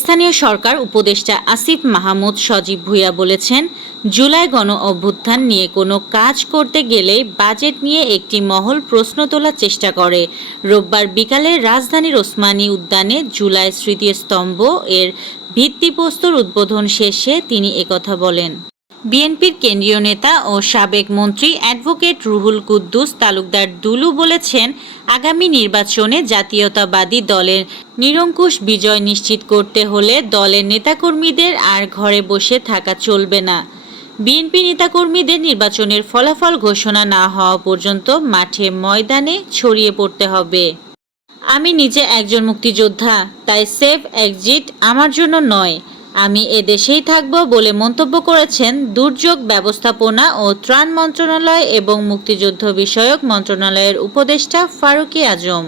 স্থানীয় সরকার উপদেষ্টা আসিফ মাহমুদ সজীব ভুঁইয়া বলেছেন, জুলাই গণ অভ্যুত্থান নিয়ে কোনো কাজ করতে গেলেই বাজেট নিয়ে একটি মহল প্রশ্ন তোলার চেষ্টা করে। রোববার বিকালে রাজধানীর ওসমানী উদ্যানে জুলাই স্মৃতিস্তম্ভ এর ভিত্তিপ্রস্তর উদ্বোধন শেষে তিনি একথা বলেন। বিএনপির কেন্দ্রীয় নেতা ও সাবেক মন্ত্রী অ্যাডভোকেট রুহুল কুদ্দুস তালুকদার দুলু বলেছেন, আগামী নির্বাচনে জাতীয়তাবাদী দলের নিরঙ্কুশ বিজয় নিশ্চিত করতে হলে দলের নেতাকর্মীদের আর ঘরে বসে থাকা চলবে না। বিএনপি নেতাকর্মীদের নির্বাচনের ফলাফল ঘোষণা না হওয়া পর্যন্ত মাঠে ময়দানে ছড়িয়ে পড়তে হবে। আমি নিজে একজন মুক্তিযোদ্ধা, তাই সেফ এক্সিট আমার জন্য নয়। আমি এদেশেই থাকব বলে মন্তব্য করেছেন দুর্যোগ ব্যবস্থাপনা ও ত্রাণ মন্ত্রণালয় এবং মুক্তিযুদ্ধ বিষয়ক মন্ত্রণালয়ের উপদেষ্টা ফারুকী আজম।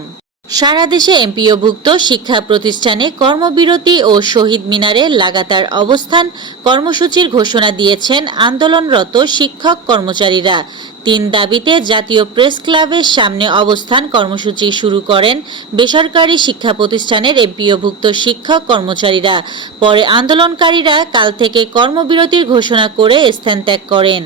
সারা দেশে এমপিওভুক্ত শিক্ষা প্রতিষ্ঠানে কর্মবিরতি ও শহীদ মিনারে লাগাতার অবস্থান কর্মসূচির ঘোষণা দিয়েছেন আন্দোলনরত শিক্ষক কর্মচারীরা। 3 দাবিতে জাতীয় প্রেস ক্লাবের সামনে অবস্থান কর্মসূচি শুরু করেন বেসরকারি শিক্ষা প্রতিষ্ঠানের এমপিওভুক্ত শিক্ষক কর্মচারীরা। পরে আন্দোলনকারীরা কাল থেকে কর্মবিরতির ঘোষণা করে স্থান ত্যাগ করেন।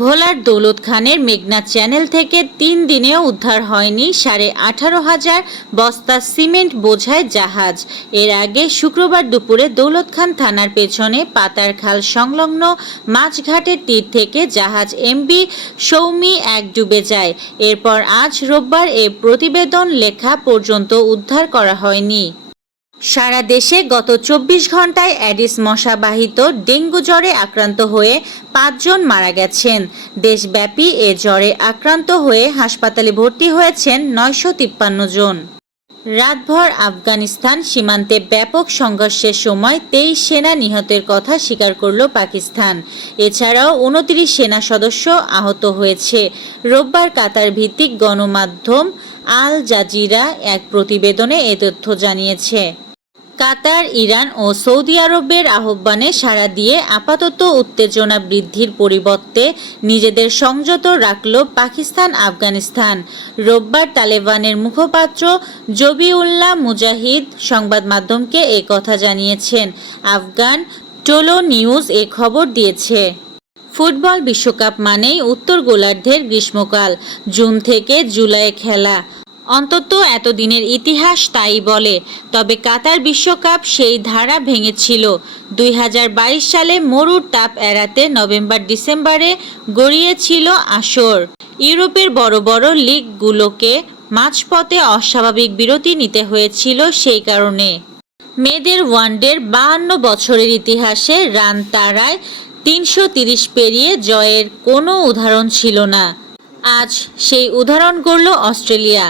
ভোলার দৌলত খানের মেঘনা চ্যানেল থেকে 3 দিনেও উদ্ধার হয়নি 18,500 বস্তা সিমেন্ট বোঝাই জাহাজ। এর আগে শুক্রবার দুপুরে দৌলত খান থানার পেছনে পাতারখাল সংলগ্ন মাছঘাটের তীর থেকে জাহাজ এমভি সৌমি 1 ডুবে যায়। এরপর আজ রোববার এ প্রতিবেদন লেখা পর্যন্ত উদ্ধার করা হয়নি। সারা দেশে গত 24 ঘন্টায় অ্যাডিস মশাবাহিত ডেঙ্গু জ্বরে আক্রান্ত হয়ে 5 জন মারা গেছেন। দেশব্যাপী এ জ্বরে আক্রান্ত হয়ে হাসপাতালে ভর্তি হয়েছেন 953 জন। রাতভর আফগানিস্তান সীমান্তে ব্যাপক সংঘর্ষের সময় 23 সেনা নিহতের কথা স্বীকার করল পাকিস্তান। এছাড়াও 29 সেনা সদস্য আহত হয়েছে। রোববার কাতার ভিত্তিক গণমাধ্যম আল জাজিরা এক প্রতিবেদনে এ তথ্য জানিয়েছে। কাতার, ইরান ও সৌদি আরবের আহ্বানে সাড়া দিয়ে আপাতত উত্তেজনা বৃদ্ধির পরিবর্তে নিজেদের সংযত রাখল পাকিস্তান আফগানিস্তান। রোববার তালেবানের মুখপাত্র জবিউল্লাহ মুজাহিদ সংবাদ মাধ্যমকে এ কথা জানিয়েছেন। আফগান টোলো নিউজ এ খবর দিয়েছে। ফুটবল বিশ্বকাপ মানেই উত্তর গোলার্ধের গ্রীষ্মকাল। জুন থেকে জুলাই খেলা, অন্তত এতদিনের ইতিহাস তাই বলে। তবে কাতার বিশ্বকাপ সেই ধারা ভেঙেছিল। 2022 সালে মরুর তাপ এড়াতে নভেম্বর-ডিসেম্বরে গড়িয়েছিল আসর। ইউরোপের বড় বড় লিগগুলোকে মাঝপথে অস্বাভাবিক বিরতি নিতে হয়েছিল সেই কারণে। মেয়েদের ওয়ানডের 52 বছরের ইতিহাসে রান তাড়ায় 330 পেরিয়ে জয়ের কোনো উদাহরণ ছিল না। আজ সেই উদাহরণ গড়ল অস্ট্রেলিয়া।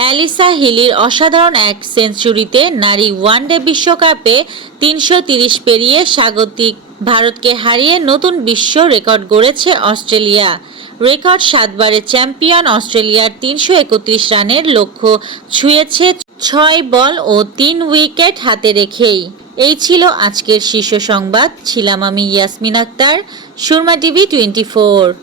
অ্যালিসা হিলির অসাধারণ এক সেঞ্চুরিতে নারী ওয়ানডে বিশ্বকাপে 330 পেরিয়ে স্বাগতিক ভারতকে হারিয়ে নতুন বিশ্ব রেকর্ড গড়েছে অস্ট্রেলিয়া। রেকর্ড 7 বারের চ্যাম্পিয়ন অস্ট্রেলিয়ার 331 রানের লক্ষ্য ছুঁয়েছে 6 বল ও 3 উইকেট হাতে রেখেই। এই ছিল আজকের শীর্ষ সংবাদ। ছিলাম আমি ইয়াসমিন আক্তার, সুরমা টিভি 24।